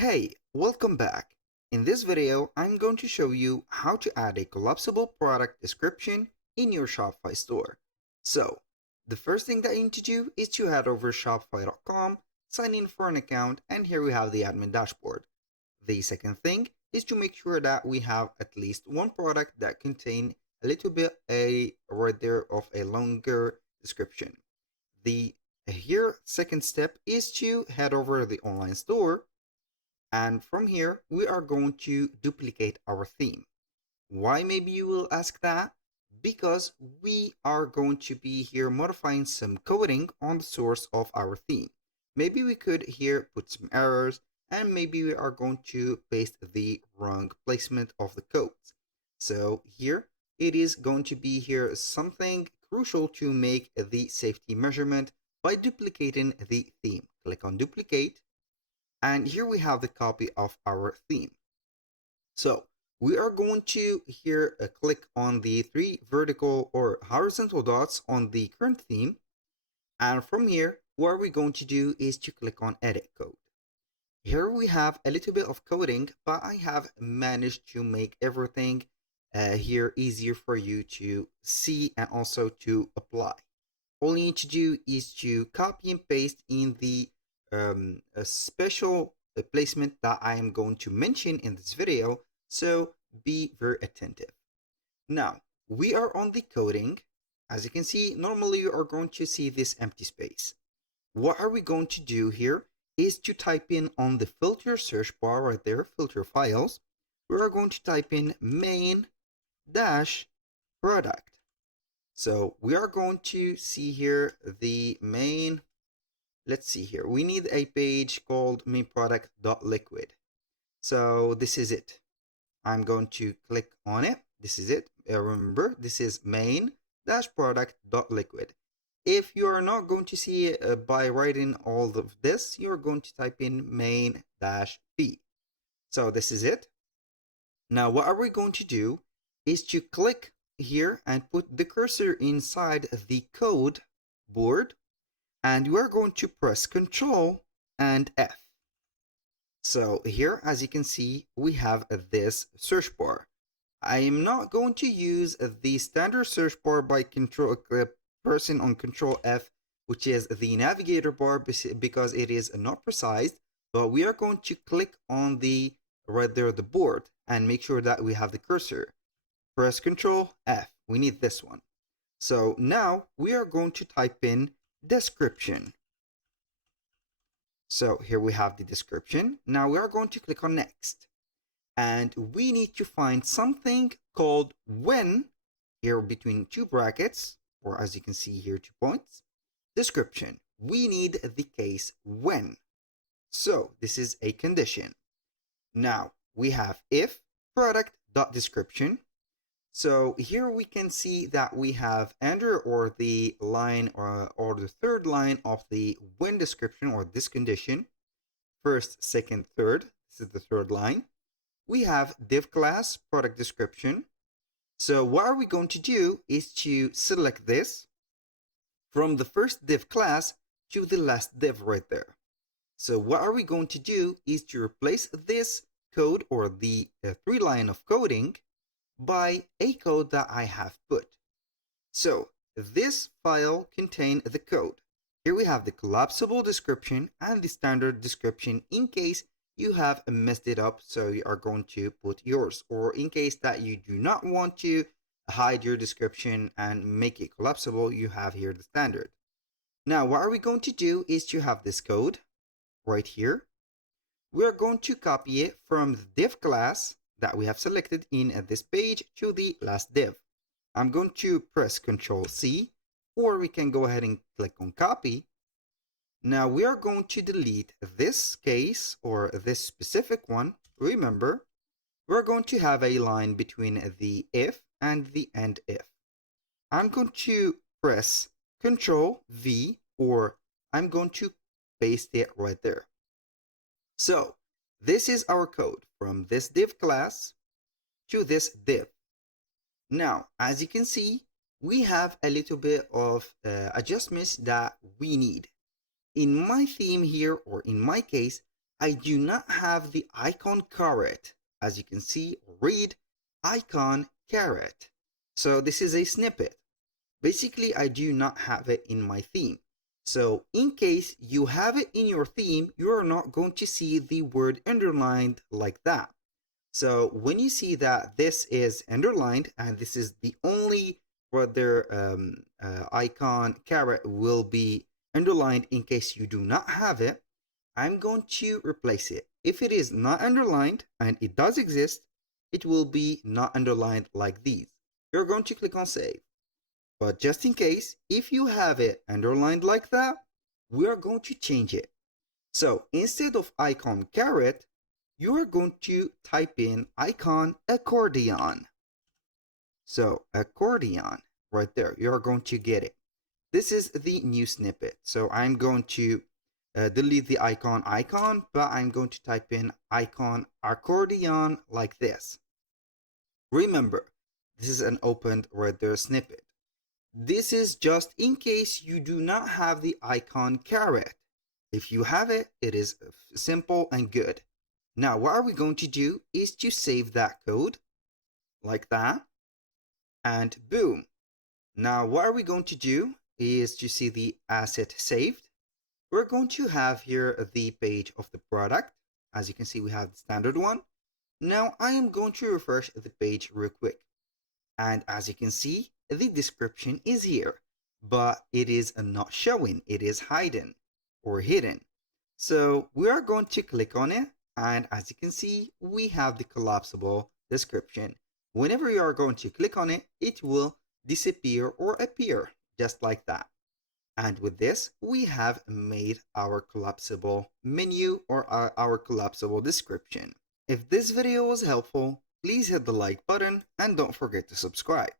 Hey, welcome back. In this video, I'm going to show you how to add a collapsible product description in your Shopify store. So, the first thing that you need to do is to head over to shopify.com, sign in for an account, and here we have the admin dashboard. The second thing is to make sure that we have at least one product that contain a little bit right there of a longer description. The here second step is to head over to the online store, and from here, we are going to duplicate our theme. Why, maybe you will ask that? Because we are going to be here modifying some coding on the source of our theme. Maybe we could here put some errors, and maybe we are going to paste the wrong placement of the codes. So here, it is going to be here something crucial to make the safety measurement by duplicating the theme. Click on duplicate, and here we have the copy of our theme. So we are going to here click on the three vertical or horizontal dots on the current theme. And from here, what we're going to do is to click on edit code. Here we have a little bit of coding, but I have managed to make everything here easier for you to see and also to apply. All you need to do is to copy and paste in the a special placement that I am going to mention in this video, so be very attentive. Now, we are on the coding. As you can see, normally you are going to see this empty space. What are we going to do here is to type in on the filter search bar right there, filter files, we are going to type in main dash product. So we are going to see here the main. Let's see here. We need a page called mainproduct.liquid. So this is it. I'm going to click on it. This is it. Remember, this is main-product.liquid. If you are not going to see it by writing all of this, you're going to type in main-p. So this is it. Now, what are we going to do is to click here and put the cursor inside the code board, and we're going to press Control and F. So here, as you can see, we have this search bar. I am not going to use the standard search bar by pressing on Control F, which is the navigator bar, because it is not precise, but we are going to click on the right there, the board, and make sure that we have the cursor. Press Control F. We need this one. So now we are going to type in description. So here we have the description. Now we are going to click on next, and we need to find something called when, here between two brackets, or as you can see here, 2 points, description. We need the case when. So this is a condition. Now we have if product.description. So here we can see that we have under or the line or the third line of the when description or this condition. First, second, third. This is the third line. We have div class product description. So what are we going to do is to select this from the first div class to the last div right there. So what are we going to do is to replace this code or the three line of coding by a code that I have put. So this file contains the code. Here we have the collapsible description and the standard description in case you have messed it up, so you are going to put yours, or in case that you do not want to hide your description and make it collapsible, you have here the standard. Now what are we going to do is to have this code right here. We're going to copy it from the div class that we have selected in this page to the last div. I'm going to press Ctrl C, or we can go ahead and click on copy. Now we are going to delete this case or this specific one. Remember, we're going to have a line between the if and the end if. I'm going to press Ctrl V, or I'm going to paste it right there. So this is our code from this div class to this div. Now, as you can see, we have a little bit of adjustments that we need. In my theme here, or in my case, I do not have the icon caret. As you can see, read icon caret. So this is a snippet. Basically, I do not have it in my theme. So in case you have it in your theme, you are not going to see the word underlined like that. So when you see that this is underlined and this is the only whether icon caret will be underlined in case you do not have it, I'm going to replace it. If it is not underlined and it does exist, it will be not underlined like these. You're going to click on save. But just in case, if you have it underlined like that, we are going to change it. So instead of icon caret, you are going to type in icon accordion. So accordion, right there, you're going to get it. This is the new snippet. So I'm going to delete the icon, but I'm going to type in icon accordion like this. Remember, this is an opened right there snippet. This is just in case you do not have the icon caret. If you have it, it is simple and good. Now, what are we going to do is to save that code like that, and boom. Now, what are we going to do is to see the asset saved. We're going to have here the page of the product. As you can see, we have the standard one. Now, I am going to refresh the page real quick. And as you can see, the description is here, but it is not showing. It is hidden or hidden. So we are going to click on it. And as you can see, we have the collapsible description. Whenever you are going to click on it, it will disappear or appear just like that. And with this, we have made our collapsible menu or our collapsible description. If this video was helpful, please hit the like button and don't forget to subscribe.